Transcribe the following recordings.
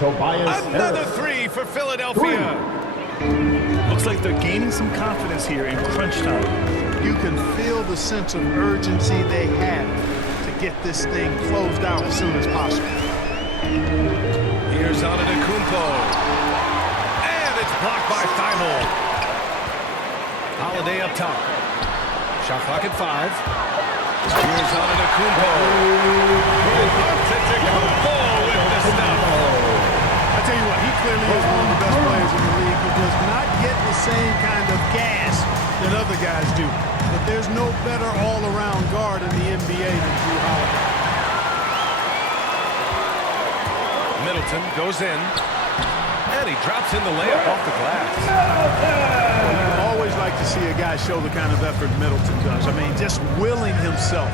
Another three for Philadelphia. Looks like they're gaining some confidence here in crunch time. You can feel the sense of urgency they have to get this thing closed out as soon as possible. Here's Antetokounmpo. And it's blocked by Thibault. Holiday up top. Shot clock at 5. Here's Antetokounmpo. Antetokounmpo with the stuff. I tell you what, he clearly is one of the best players in the league who does not get the same kind of gas that other guys do. But there's no better all-around guard in the NBA than Jrue Holiday. Middleton goes in. And he drops in the layup off the glass. You always like to see a guy show the kind of effort Middleton does. I mean, just willing himself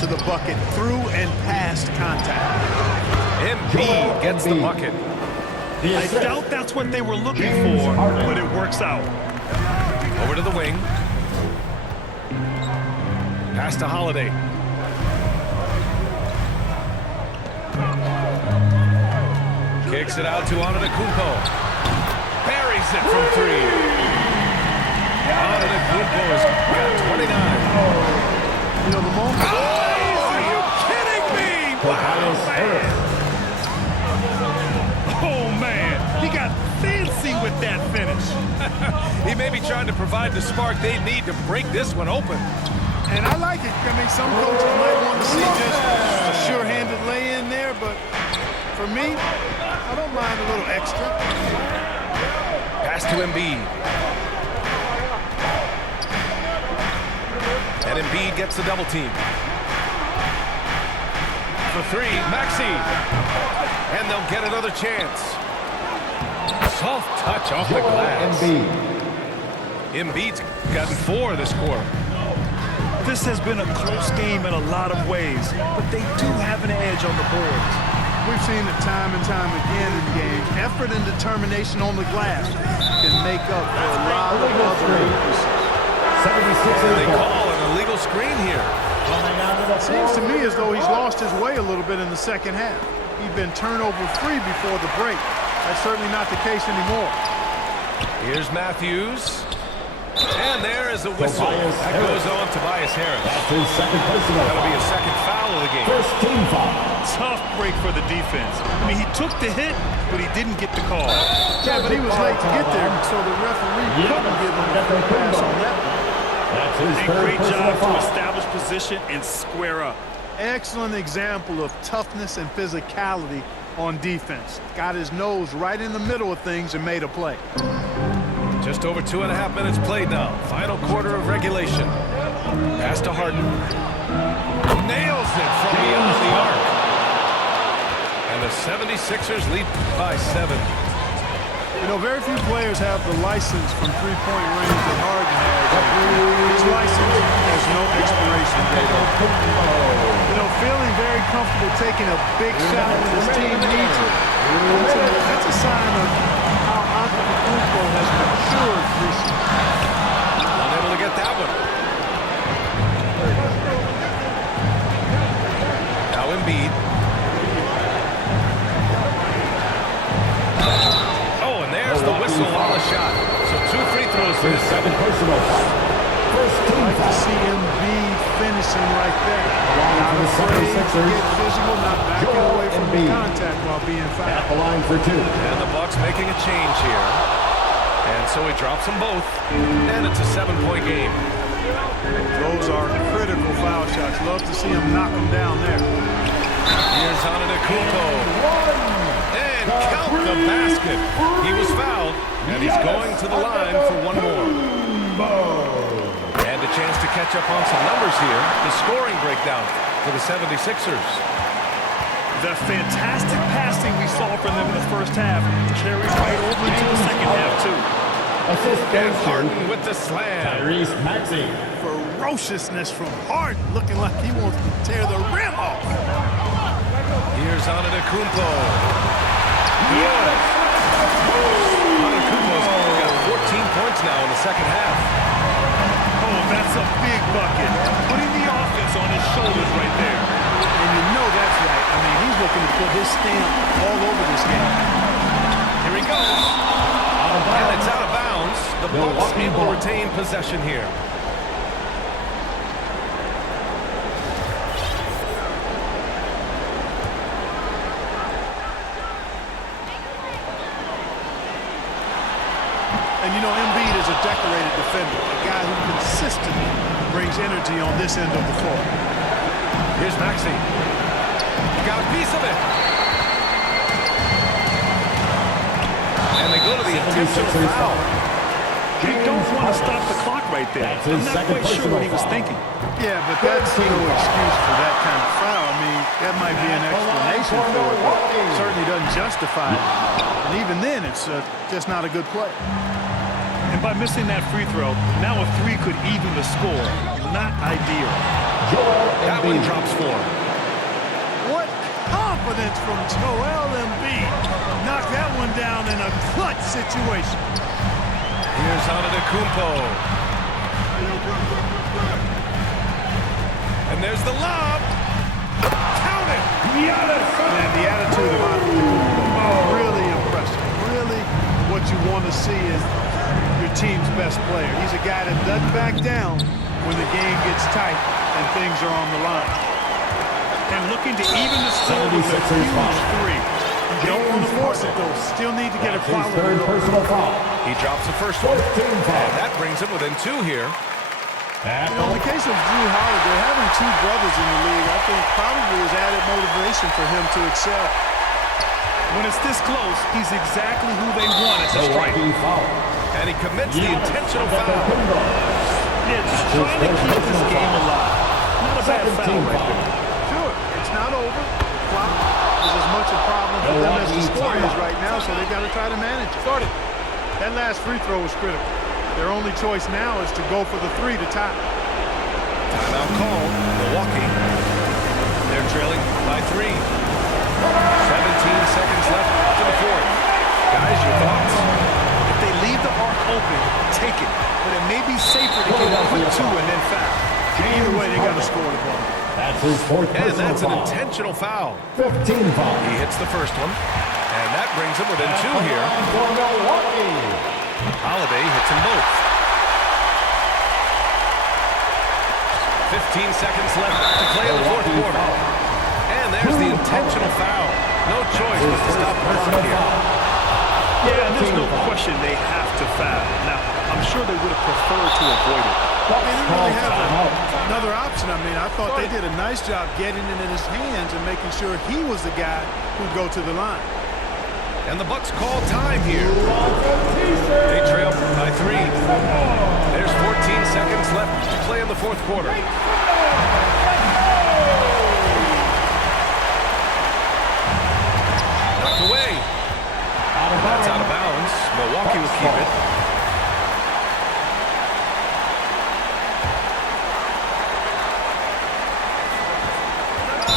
to the bucket through and past contact. Embiid gets the bucket. I doubt that's what they were looking for, but it works out. Over to the wing. Pass to Holiday. Kicks it out to Antetokounmpo. Buries it from 3. Antetokounmpo has got 29. You know, the moment... Oh, are you kidding me? Wow, man. Oh, man. He got fancy with that finish. He may be trying to provide the spark they need to break this one open. And I like it. I mean, some coaches might want to see just a sure-handed lay-in there, but for me, I don't mind a little extra. Pass to Embiid. And Embiid gets the double team. For 3, Maxey. And they'll get another chance. Soft touch off the glass. Embiid's gotten 4 this quarter. This has been a close game in a lot of ways, but they do have an edge on the boards. We've seen it time and time again in games. Effort and determination on the glass can make up for a lot of other weaknesses. They call an illegal screen here. Seems to me as though he's lost his way a little bit in the second half. He's been turnover-free before the break. That's certainly not the case anymore. Here's Matthews. And there is a whistle. That goes on Tobias Harris. That'll be a second foul of the game. Tough break for the defense. I mean, he took the hit, but he didn't get the call. Yeah, but he was late to get there, so the referee couldn't give him a free pass on that. And great job to establish position and square up. Excellent example of toughness and physicality on defense. Got his nose right in the middle of things and made a play. Just over 2.5 minutes played now. Final quarter of regulation. Pass to Harden. Nails it from beyond the arc. And the 76ers lead by 7. You know, very few players have the license from three-point range that Harden has. His license has no expiration date. You know, feeling very comfortable taking a big shot when his team needs it. That's a sign of how Antetokounmpo has matured recently. Unable to get that one. Now Embiid. Oh, and there's the whistle on the shot. So 2 free throws for this second. I'd like to see Embiid finishing like that. Not afraid to get physical, not backing away from the contact while being fouled. And the Bucks making a change here. And so he drops them both. And it's a 7-point game. Those are critical foul shots. Love to see him knock them down there. Here's Antetokounmpo. And count the basket. He was fouled, and he's going to the line for one more. And a chance to catch up on some numbers here. The scoring breakdown for the 76ers. The fantastic passing we saw from them in the first half carries right over into the second half, too. And Harden with the slam. Ferociousness from Harden, looking like he wants to tear the rim off. Here's Antetokounmpo. Yes! Antetokounmpo's got 14 points now in the second half. Oh, that's a big bucket. Putting the offense on his shoulders right there. And you know that's right. I mean, he's looking to put his stamp all over this game. Bucks able to retain possession here. And you know, Embiid is a decorated defender, a guy who consistently brings energy on this end of the floor. Here's Maxey. Got a piece of it. And they go to the intentional foul. You don't want to stop the clock right there. I'm not quite sure what he was thinking. Yeah, but that's no excuse for that kind of foul. I mean, that might be an explanation for it, but certainly doesn't justify it. And even then, it's just not a good play. And by missing that free throw, now a three could even the score. Not ideal. That one drops for him. What confidence from Joel Embiid. Knocked that one down in a clutch situation. Here's Antetokounmpo. And there's the lob. Count it. And the attitude of Antetokounmpo, really impressive. Really what you want to see is your team's best player. He's a guy that doesn't back down when the game gets tight and things are on the line. And looking to even the score with a huge three. You don't want to force it, though. Still need to get a foul. He drops the first one. And that brings him within two here. You know, in the case of Drew Holiday, having two brothers in the league, I think probably is added motivation for him to excel. When it's this close, he's exactly who they want at the strike. And he commits the intentional foul. Yeah, just trying to keep this game alive. Not a bad foul right there. Sure, it's not over. Clock is as much a problem for them as the score is right now, so they've got to try to manage it. That last free throw was critical. Their only choice now is to go for the three to tie. Timeout called. Milwaukee. They're trailing by 3. 17 seconds left to the fourth. Guys, your thoughts? If they leave the arc open, take it. But it may be safer to get a quick two and then foul. Either way, they got to score the ball. That's his fourth And that's an foul. intentional foul. 15 foul. He hits the first one. And that brings him within 2 here. For Milwaukee. Holiday hits them both. 15 seconds left to play in the fourth quarter. And there's the intentional foul. No choice but to stop the clock here. Yeah, and there's no question they have to foul. Now, I'm sure they would have preferred to avoid it. They didn't really have another option. I mean, I thought they did a nice job getting it in his hands and making sure he was the guy who'd go to the line. And the Bucks call time here. They trail by 3. There's 14 seconds left to play in the fourth quarter. Knocked away. That's out of bounds. Milwaukee will keep it.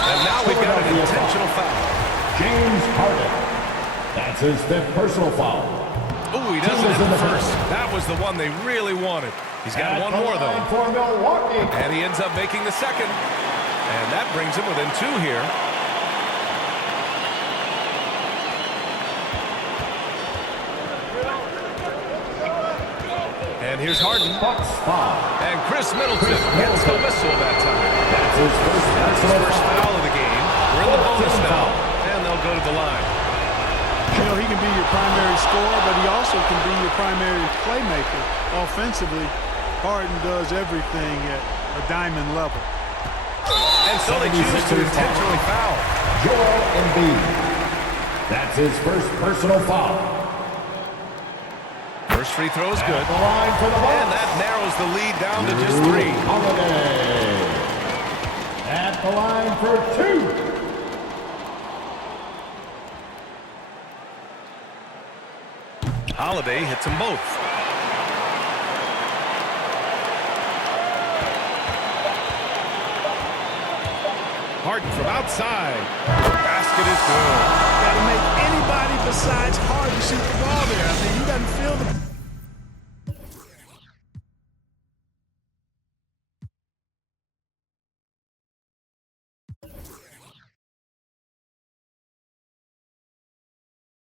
And now we've got an intentional foul. James Harden. That's his fifth personal foul. Oh, he doesn't hit the first. That was the one they really wanted. He's got one more, though. For Milwaukee. And he ends up making the second. And that brings him within 2 here. And here's Harden. Bucks foul. And Chris Middleton gets the whistle that time. That's his First foul of the game. We're in the bonus now. And they'll go to the line. You know, he can be your primary scorer, but he also can be your primary playmaker. Offensively, Harden does everything at a diamond level. And so they choose to intentionally foul. Joel Embiid. That's his first personal foul. First free throw is good. The line for the Bucks. And that narrows the lead down to just 3. Holiday. At the line for 2. Holiday hits them both. Harden from outside. Basket is good. Got to make